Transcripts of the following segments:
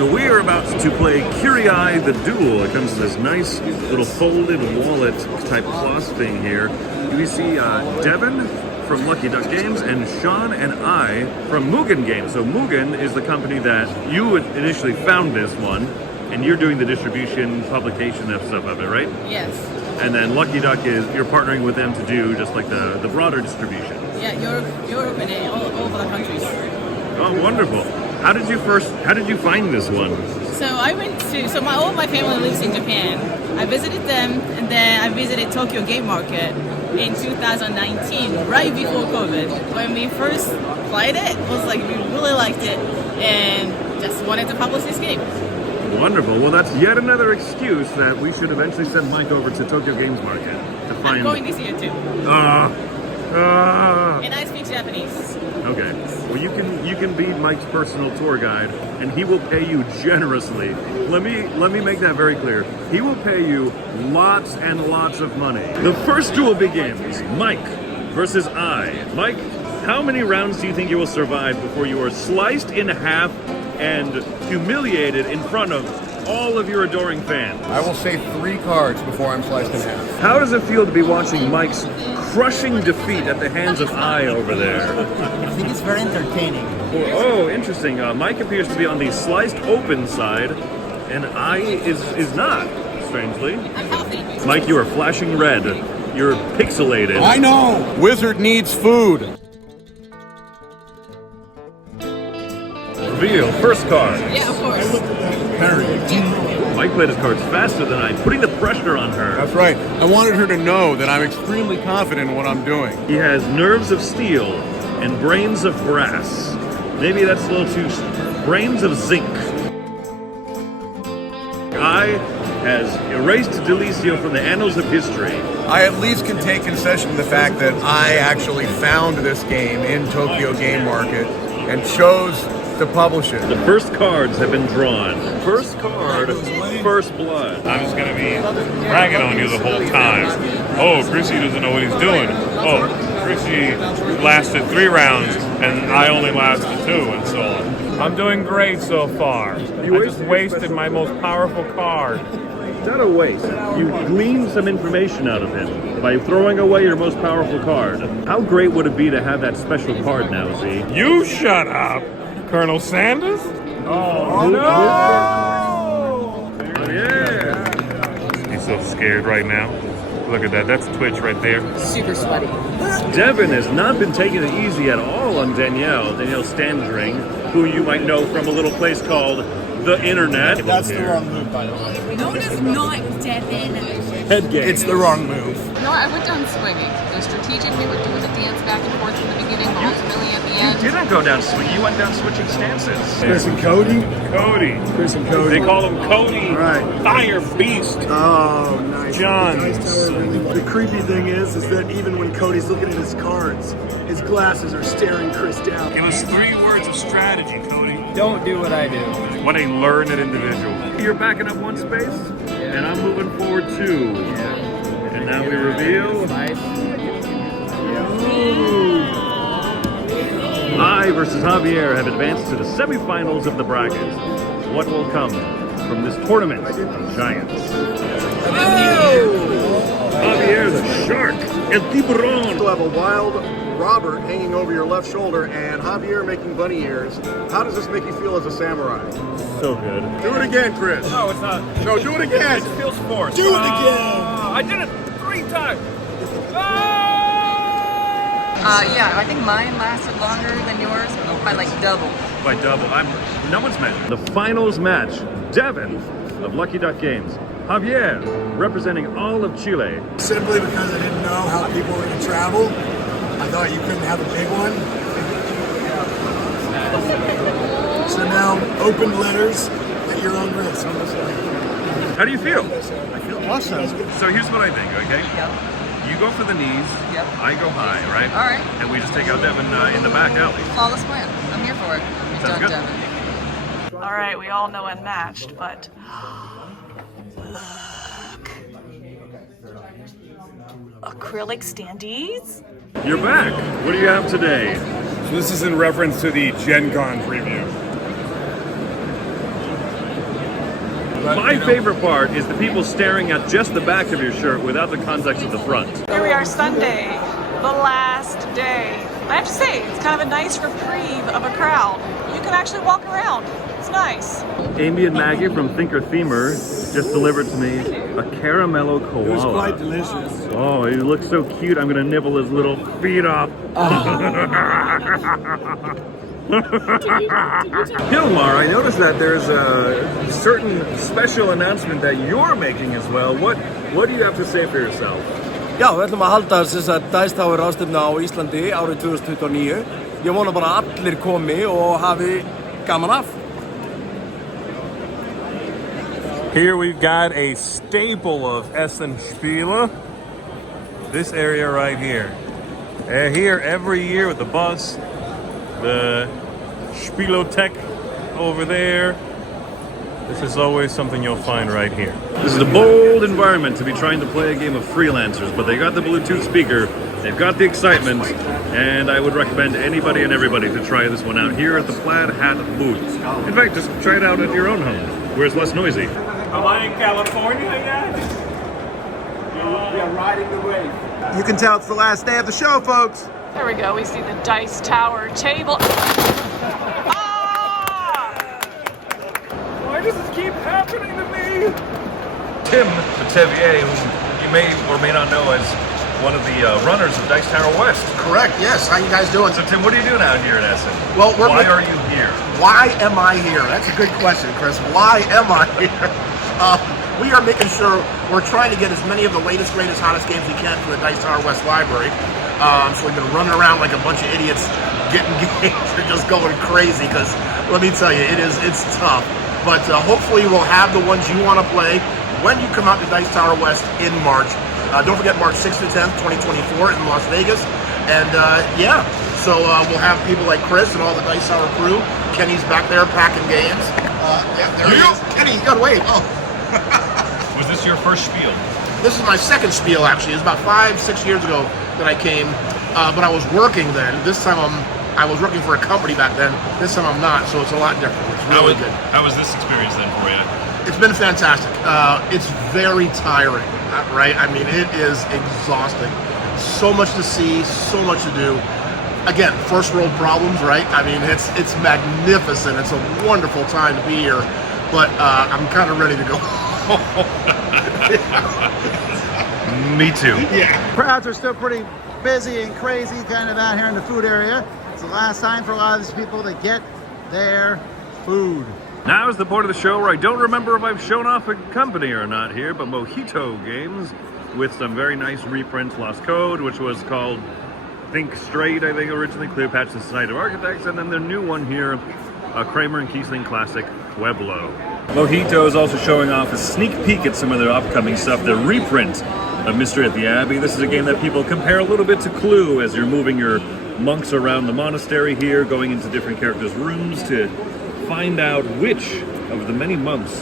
So we are about to play Kyrie the Duel. It comes in this nice little folded wallet type cloth thing here. We see Devin from Lucky Duck Games and Sean and I from Mugen Games. So Mugen is the company that you initially found this one, and you're doing the distribution, publication and stuff of it, right? Yes. And then Lucky Duck is, you're partnering with them to do just like the broader distribution. Yeah, Europe and all over the countries. Oh, wonderful. How did you find this one? So I went to, all of my family lives in Japan. I visited them, and then I visited Tokyo Game Market in 2019, right before COVID. When we first played it, was like, we really liked it, and just wanted to publish this game. Wonderful. Well, that's yet another excuse that we should eventually send Mike over to Tokyo Games Market to find... I'm going this year too. And I speak Japanese. Okay. Well, you can be Mike's personal tour guide, and he will pay you generously. Let me make that very clear. He will pay you lots and lots of money. The first duel begins. Mike versus I. Mike, how many rounds do you think you will survive before you are sliced in half and humiliated in front of all of your adoring fans? I will say 3 cards before I'm sliced in half. How does it feel to be watching Mike's crushing defeat at the hands of I over there? I think it's very entertaining. Oh, interesting. Mike appears to be on the sliced open side, and I is not, strangely. I'm healthy. Mike, you are flashing red. You're pixelated. I know! Wizard needs food. Reveal, first card. Yeah, of course. Mike played his cards faster than I, putting the pressure on her. That's right. I wanted her to know that I'm extremely confident in what I'm doing. He has nerves of steel and brains of brass. Maybe that's a little too... brains of zinc. I has erased Delicio from the annals of history. I at least can take concession to the fact that I actually found this game in Tokyo Game Market and chose to publish it. The first cards have been drawn. First card, first blood. I'm just gonna be bragging on you the whole time. Oh, Chrissy doesn't know what he's doing. Oh, Chrissy lasted 3 rounds and I only lasted 2, and so on. I'm doing great so far. I just wasted my most powerful card. It's not a waste. You gleaned some information out of him by throwing away your most powerful card. How great would it be to have that special card now, Z? You shut up, Colonel Sanders. Oh no! Oh, yeah! He's so scared right now. Look at that. That's Twitch right there. Super sweaty. Devin has not been taking it easy at all on Danielle Standring, who you might know from a little place called the Internet. That's the wrong move, by the way. No, it is not, Devin. Head game. It's the wrong move. No, I went down swinging. The strategic, we were doing the dance back and forth in the beginning, but ultimately at the end. You didn't go down swinging. You went down switching stances. Chris and Cody? Cody. Chris and Cody. They call him Cody. Right. Fire Beast. Oh, nice. John. The creepy thing is that even when Cody's looking at his cards, his glasses are staring Chris down. Give us 3 words of strategy, Cody. Don't do what I do. What a learned individual. You're backing up 1 space, and I'm moving forward 2. And now we reveal. I versus Javier have advanced to the semifinals of the bracket. What will come from this tournament of giants? Javier the shark, El Tiburon. You have a wild Robert hanging over your left shoulder and Javier making bunny ears. How does this make you feel as a samurai? So good. Do it again, Chris. No, it's not. No, do it again. It feels forced. Do it again. I did it 3 times. Yeah, I think mine lasted longer than yours by like double. By double. No one's match. The finals match. Devin of Lucky Duck Games. Javier representing all of Chile. Simply because I didn't know how people were going to travel, I thought you couldn't have a big one. So now, open letters at your own risk. How do you feel? I feel awesome. So here's what I think, okay? Yep. You go for the knees, Yep. I go high, right? All right. And we just take out Devin in the back alley. Flawless plan. I'm here for it. You've Sounds done, good. Devin. All right, we all know unmatched, but look. Acrylic standees? You're back. What do you have today? So this is in reference to the Gen Con preview. My favorite part is the people staring at just the back of your shirt without the context of the front. Here we are, Sunday, the last day. I have to say, it's kind of a nice reprieve of a crowd. You can actually walk around. It's nice. Amy and Maggie from Thinker Themer just delivered to me a caramello koala. It was quite delicious. Oh, he looks so cute. I'm gonna nibble his little feet off. Hilmar, I noticed that there's a certain special announcement that you're making as well. What do you have to say for yourself? Já, við ætlum að halda þess að Dice Tower ráðstefna á Íslandi árið 2029. Ég vona bara að allir komi og hafi gaman af. Here we've got a staple of Essen Spiel. This area right here. They're here every year with the bus, the Spielothek over there. This is always something you'll find right here. This is a bold environment to be trying to play a game of freelancers, but they got the Bluetooth speaker, they've got the excitement, and I would recommend anybody and everybody to try this one out here at the Plaid Hat booth. In fact, just try it out at your own home, where it's less noisy. Am I in California yet? We are riding the wave. You can tell it's the last day of the show, folks. There we go. We see the Dice Tower table. Why does this keep happening to me? Tim Batavier, who you may or may not know as one of the runners of Dice Tower West. Correct, yes. How you guys doing? So Tim, what are you doing out here in Essen? Well, why are you here? Why am I here? That's a good question, Chris. Why am I here? We are making sure we're trying to get as many of the latest, greatest, hottest games we can for the Dice Tower West Library. So we've been running around like a bunch of idiots, getting games and just going crazy. Because let me tell you, it's tough. But hopefully we'll have the ones you want to play when you come out to Dice Tower West in March. Don't forget March 6th to 10th, 2024 in Las Vegas. And yeah, so we'll have people like Chris and all the Dice Tower crew. Kenny's back there packing games. Yeah, there he is. Kenny, you got to wait. Oh. Was this your first spiel? This is my second spiel, actually. It was about 5-6 years ago that I came. But I was working then. This time I was working for a company back then. This time I'm not, so it's a lot different. It's really good. How was this experience then for you? It's been fantastic. It's very tiring, right? I mean, it is exhausting. So much to see, so much to do. Again, first world problems, right? I mean, it's magnificent. It's a wonderful time to be here, but I'm kind of ready to go home. Me too. Yeah. Crowds are still pretty busy and crazy kind of out here in the food area. It's the last time for a lot of these people to get their food. Now is the part of the show where I don't remember if I've shown off a company or not here, but Mojito Games with some very nice reprints. Lost Code, which was called Think Straight, I think originally, Cleopatra the Society of Architects, and then the new one here, a Kramer and Kiesling classic, Pueblo. Mojito is also showing off a sneak peek at some of their upcoming stuff, the reprint of Mystery at the Abbey. This is a game that people compare a little bit to Clue as you're moving your monks around the monastery here, going into different characters' rooms to find out which of the many monks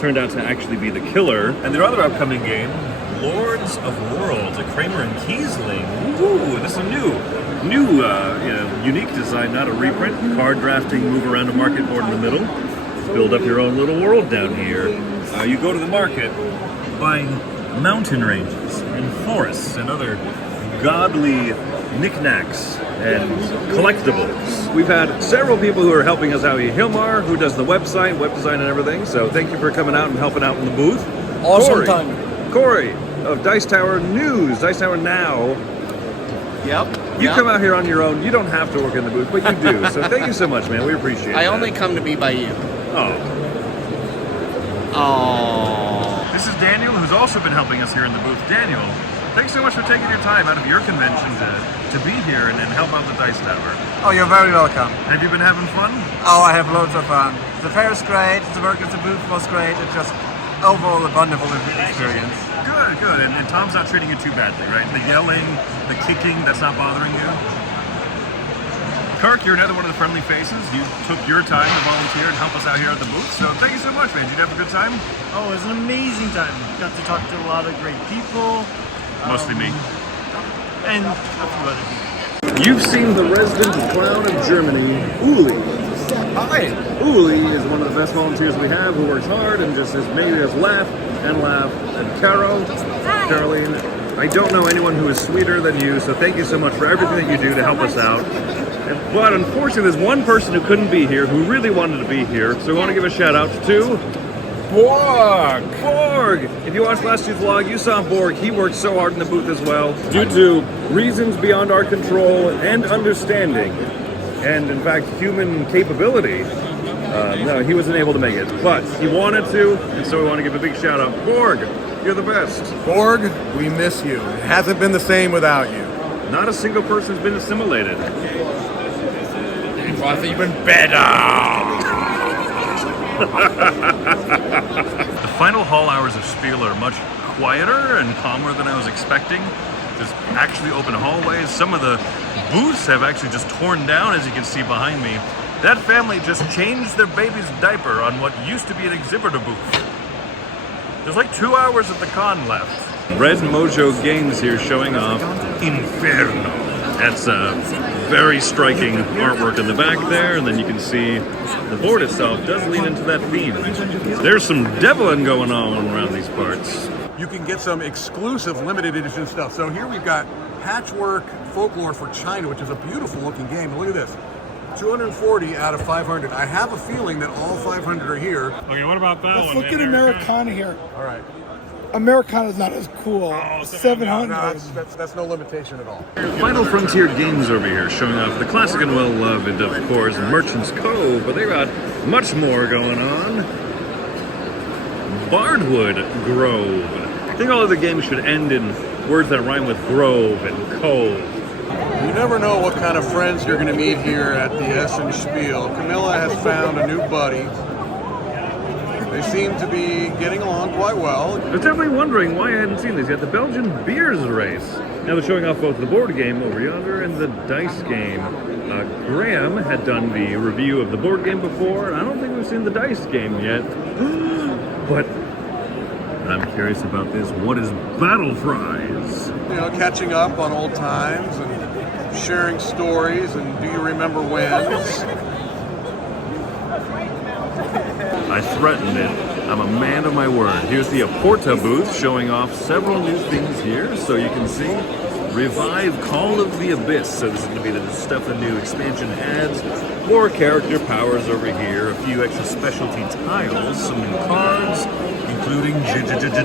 turned out to actually be the killer. And their other upcoming game, Lords of Worlds, a Kramer and Kiesling. Ooh, this is a new, unique design, not a reprint. Card drafting, move around a market board in the middle. Build up your own little world down here. You go to the market, buying mountain ranges and forests and other godly knickknacks and collectibles. We've had several people who are helping us out here. Hilmar, who does the website, web design and everything. So thank you for coming out and helping out in the booth. Awesome time. Corey of Dice Tower News, Dice Tower Now. Yep. You come out here on your own. You don't have to work in the booth, but you do. So thank you so much, man. We appreciate it. I only come to be by you. Oh. This is Daniel, who's also been helping us here in the booth. Daniel, thanks so much for taking your time out of your convention to be here and help out the Dice Tower. Oh, you're very welcome. Have you been having fun? Oh, I have loads of fun. The fair is great. The work at the booth was great. It's just overall a wonderful experience. Good. And Tom's not treating you too badly, right? The yelling, the kicking, that's not bothering you? Kirk, you're another one of the friendly faces. You took your time to volunteer and help us out here at the booth. So thank you so much, man. Did you have a good time? Oh, it was an amazing time. Got to talk to a lot of great people. Mostly me. And a few other people. You've seen the resident clown of Germany, Uli. Hi. Uli is one of the best volunteers we have, who works hard and just has made us laugh and laugh. And Caro, Caroline, I don't know anyone who is sweeter than you, so thank you so much for everything that you do to help us out. But unfortunately, there's one person who couldn't be here, who really wanted to be here, so we want to give a shout out to Borg! Borg! If you watched last year's vlog, you saw Borg. He worked so hard in the booth as well. Due to reasons beyond our control and understanding, and in fact, human capability, no, he wasn't able to make it. But he wanted to, and so we want to give a big shout out. Borg, you're the best. Borg, we miss you. It hasn't been the same without you. Not a single person's been assimilated. It's even better! The final hall hours of Spiel are much quieter and calmer than I was expecting. There's actually open hallways. Some of the booths have actually just torn down, as you can see behind me. That family just changed their baby's diaper on what used to be an exhibitor booth. There's like 2 hours of the con left. Red Mojo Games here showing off Inferno. That's very striking artwork in the back there, and then you can see the board itself does lean into that theme. There's some deviling going on around these parts. You can get some exclusive limited edition stuff. So here we've got Patchwork Folklore for China, which is a beautiful looking game. Look at this. 240 out of 500. I have a feeling that all 500 are here. Okay, what about that Let's one? look at Americana here. All right. Americana's not as cool. 700. No, that's no limitation at all. Final Frontier Games over here, showing off the classic and well-loved, of course, Merchant's Cove, but they got much more going on. Bardwood Grove. I think all of the games should end in words that rhyme with grove and cove. You never know what kind of friends you're going to meet here at the Essen Spiel. Camilla has found a new buddy. They seem to be getting along quite well. I was definitely wondering why I hadn't seen these yet. The Belgian Beers Race. Now they're showing off both the board game over yonder and the dice game. Graham had done the review of the board game before, and I don't think we've seen the dice game yet. But I'm curious about this. What is Battle Fries? You know, catching up on old times and sharing stories and do you remember wins? I threatened it. I'm a man of my word. Here's the Aporta booth showing off several new things here, so you can see. Revive Call of the Abyss. So this is going to be the stuff the new expansion adds. More character powers over here. A few extra specialty tiles. Some new cards, including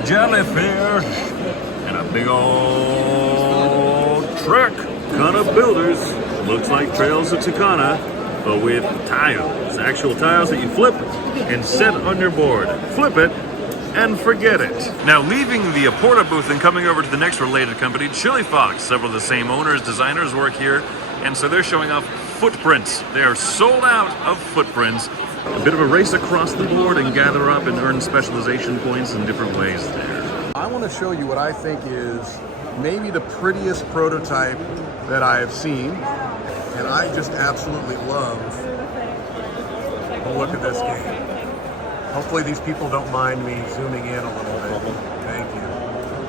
Jellyfish. And a big old trick. Kana Builders. Looks like Trails of Tucana, but with tiles. Actual tiles that you flip and set on your board. Flip it and forget it. Now leaving the Aporta booth and coming over to the next related company, Chili Fox. Several of the same owners, designers work here, and so they're showing off footprints. They are sold out of footprints. A bit of a race across the board and gather up and earn specialization points in different ways there. I want to show you what I think is maybe the prettiest prototype that I have seen, and I just absolutely love the look of this game. Hopefully these people don't mind me zooming in a little bit. Thank you.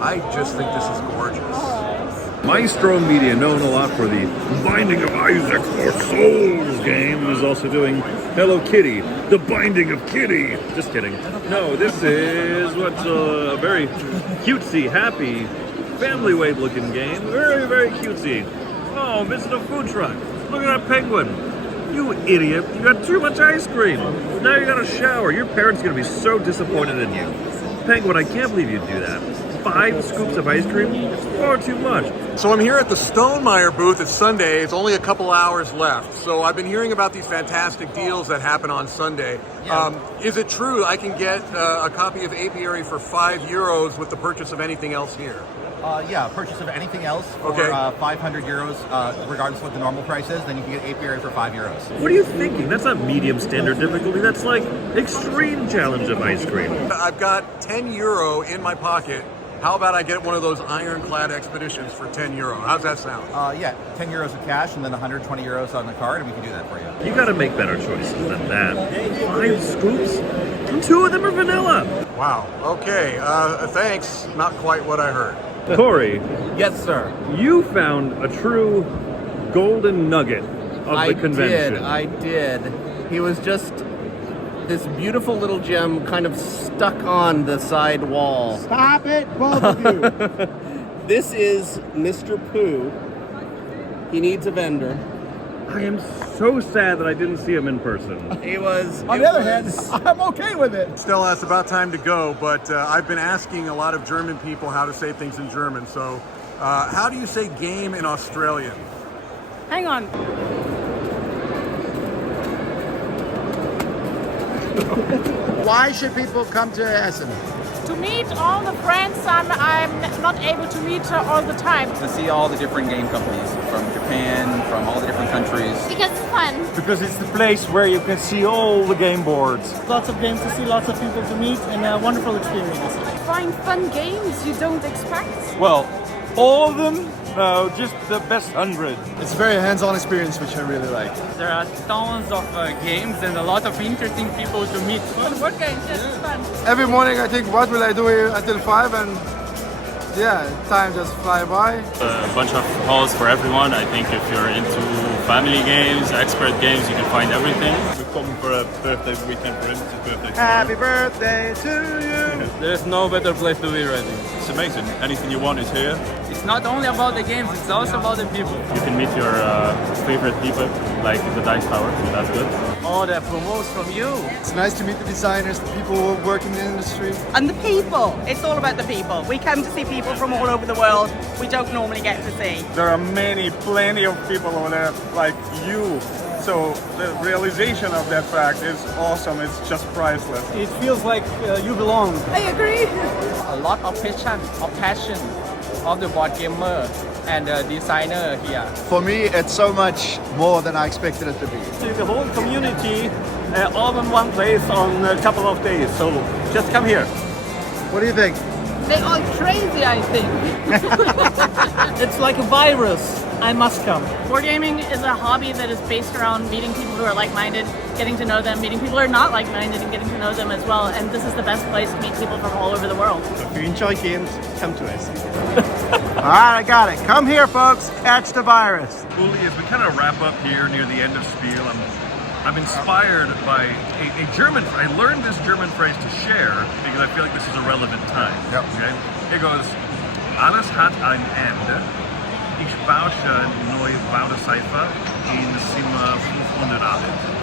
I just think this is gorgeous. Maestro Media, known a lot for the Binding of Isaac for Souls game, is also doing Hello Kitty, the Binding of Kitty. Just kidding. No, this is what's a very cutesy, happy, family weight looking game. Very, very cutesy. Oh, visit a food truck. Look at that penguin. You idiot. You got too much ice cream. Now you got a shower. Your parents are going to be so disappointed in you. Penguin, I can't believe you'd do that. 5 scoops of ice cream? It's far too much. So I'm here at the Stonemeyer booth. It's Sunday. It's only a couple hours left. So I've been hearing about these fantastic deals that happen on Sunday. Yeah. Is it true I can get a copy of Apiary for €5 with the purchase of anything else here? Yeah, purchase of anything else for okay. €500, regardless of what the normal price is, then you can get Apiary for €5. What are you thinking? That's not medium standard difficulty. That's like extreme challenge of ice cream. I've got €10 in my pocket. How about I get one of those ironclad expeditions for €10? How's that sound? Yeah, €10 of cash and then €120 on the card, and we can do that for you. You got to make better choices than that. 5 scoops? And 2 of them are vanilla. Wow. Okay. Thanks. Not quite what I heard. Corey. Yes, sir. You found a true golden nugget of the convention. I did. He was just this beautiful little gem kind of stuck on the side wall. Stop it, both of you. This is Mr. Pooh. He needs a vendor. I am so sad that I didn't see him in person. He was. On the other hand, I'm okay with it. Stella, it's about time to go, but I've been asking a lot of German people how to say things in German. So, how do you say game in Australian? Hang on. Why should people come to Essen? To meet all the friends I'm not able to meet all the time. To see all the different game companies from Japan, from all the different countries. Because it's fun. Because it's the place where you can see all the game boards. Lots of games to see, lots of people to meet, and a wonderful experience. Find fun games you don't expect. Well, all of them? No, just the best 100. It's a very hands-on experience, which I really like. There are tons of games and a lot of interesting people to meet. Board games, yes, it's fun. Every morning I think, what will I do here until 5? And yeah, time just fly by. A bunch of halls for everyone. I think if you're into family games, expert games, you can find everything. We've come for a birthday weekend for him. It's his birthday tomorrow. Happy birthday to you. There's no better place to be, really. It's amazing. Anything you want is here. It's not only about the games, it's also about the people. You can meet your favorite people, like the Dice Tower, so that's good. Oh, that promotes from you. It's nice to meet the designers, the people who work in the industry. And the people. It's all about the people. We come to see people from all over the world we don't normally get to see. There are plenty of people over there like you. So the realization of that fact is awesome. It's just priceless. It feels like you belong. I agree. A lot of passion of the board gamer and the designer here. For me, it's so much more than I expected it to be. The whole community all in one place on a couple of days, so just come here. What do you think? They are crazy, I think. It's like a virus. I must come. Board gaming is a hobby that is based around meeting people who are like-minded, getting to know them, meeting people who are not like-minded and getting to know them as well. And this is the best place to meet people from all over the world. If you enjoy games, come to us. All right, I got it. Come here, folks. Catch the virus. Uli, as we kind of wrap up here near the end of Spiel, I'm inspired by a German. I learned this German phrase to share because I feel like this is a relevant time. Yep. Okay? It goes, alles hat ein Ende. Ich bausche neue Baudezeifer in Zimmer 508.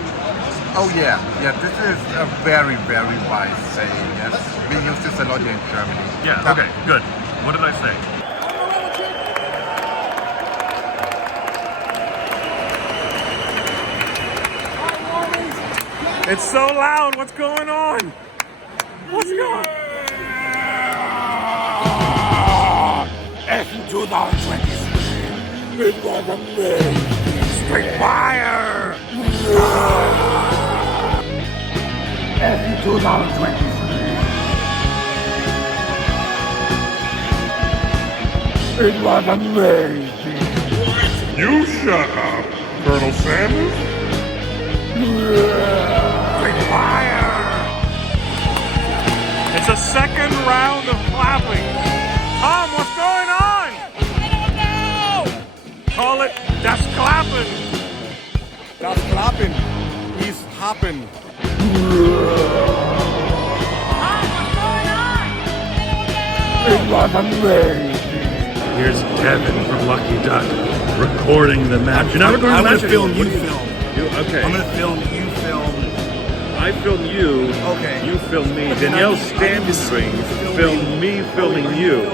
Oh yeah, this is a very, very wise saying. Yes, we use this a lot here in Germany. Yeah. Okay. Good. What did I say? It's so loud. What's going on? What's going on? Essen 2023. It was amazing. Straight fire. Essen 2023. It was amazing. You shut up, Colonel Sanders. Straight fire. It's a second round of clapping. Tom, what's going on? I don't know. Call it Das Klappen. Das Klappen. He's hopping. Tom, what's going on? I don't know. It was amazing. Here's Kevin from Lucky Duck recording the match. You're not recording the match. I'm going to film, you film. Okay. I'm going to film, you film. I film you. Okay. You film me. Danielle Stanstring film me filming you.